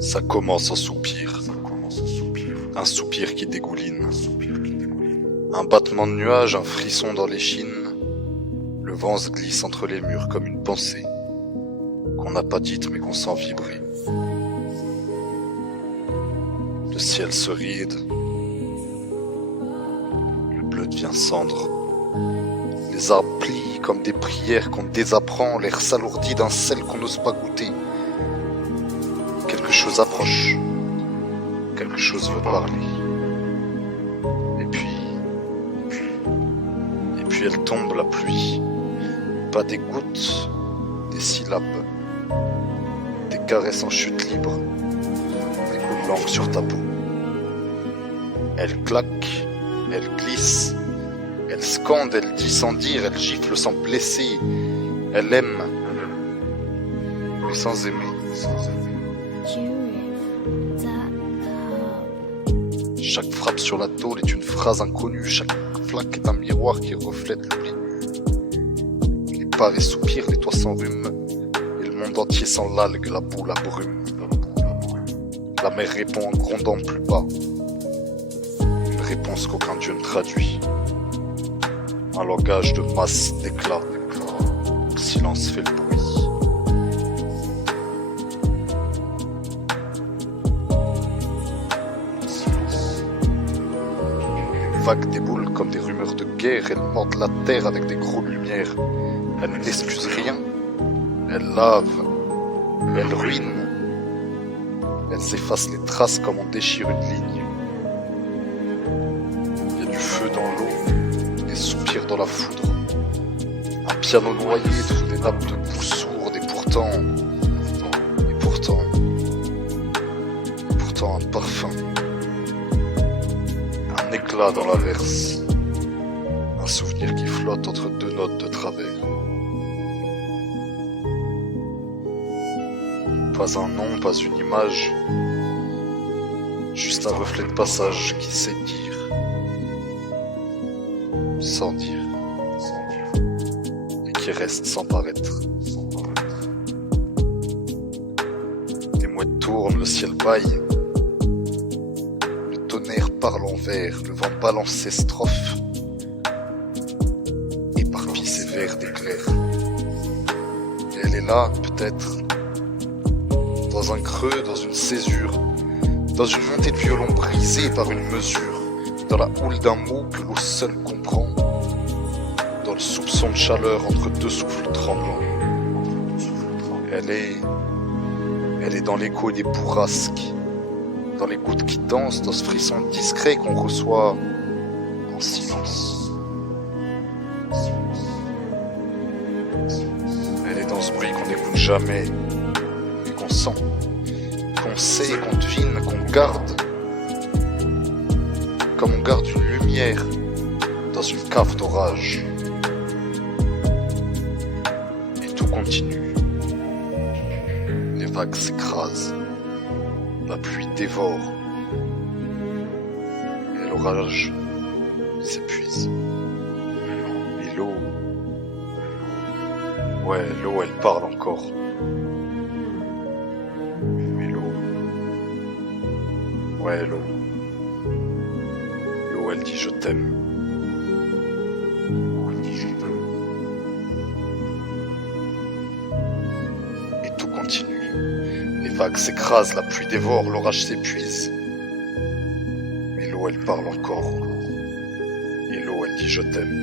Ça commence en soupir. Un soupir qui dégouline. Un battement de nuages, un frisson dans l'échine. Le vent se glisse entre les murs comme une pensée qu'on n'a pas dite mais qu'on sent vibrer. Le ciel se ride. Le bleu devient cendre. Les arbres plient comme des prières qu'on désapprend, l'air s'alourdit d'un sel qu'on n'ose pas goûter. Quelque chose approche. Quelque chose veut parler. Et puis elle tombe, la pluie. Pas des gouttes, des syllabes. Des caresses en chute libre. Des coups de langue sur ta peau. Elle claque, elle glisse. Elle scande, elle dit sans dire, elle gifle sans blesser. Elle aime, mais sans aimer. Chaque frappe sur la tôle est une phrase inconnue. Chaque flaque est un miroir qui reflète l'oubli. Les pavés soupirent, les toits s'enrhument. Et le monde entier sent l'algue, la boue, la brume. La mer répond en grondant plus bas. Une réponse qu'aucun dieu ne traduit. Un langage de masse, d'éclat. Le silence fait le bruit. Les vagues déboulent comme des rumeurs de guerre. Elles mordent la terre avec des gros lumières. Elles n'excusent rien. Elles lavent. Elles ruinent. Elles effacent les traces comme on déchire une ligne. Il y a du feu dans l'eau. Des soupirs dans la foudre. Un piano noyé sous des nappes de boue sourde. Et pourtant un parfum. Un éclat dans l'averse. Un souvenir qui flotte entre deux notes de travers. Pas un nom, pas une image. Juste un reflet de passage qui sait dire. Sans dire. Et qui reste sans paraître. Les mouettes tournent, le ciel baille. Le tonnerre parle en vers, le vent balance ses strophes. Éparpille ses vers d'éclairs. Et elle est là, peut-être. Dans un creux, dans une césure. Dans une montée de violon brisée par une mesure. Dans la houle d'un mot que l'eau seule comprend. Dans le soupçon de chaleur entre deux souffles tremblants. Elle est dans l'écho des bourrasques. Dans les gouttes qui dansent, dans ce frisson discret qu'on reçoit en silence. Elle est dans ce bruit qu'on n'écoute jamais et qu'on sent, qu'on sait, qu'on devine, qu'on garde. Comme on garde une lumière dans une cave d'orage. Et tout continue. Les vagues s'écrasent. La pluie dévore. Et l'orage s'épuise. Et l'eau... Ouais, l'eau, elle parle encore. Mais l'eau... Ouais, l'eau... L'eau, elle dit je t'aime. Et tout continue. Les vagues s'écrasent, la pluie dévore, l'orage s'épuise. Mais l'eau, elle parle encore. Et l'eau, elle dit je t'aime.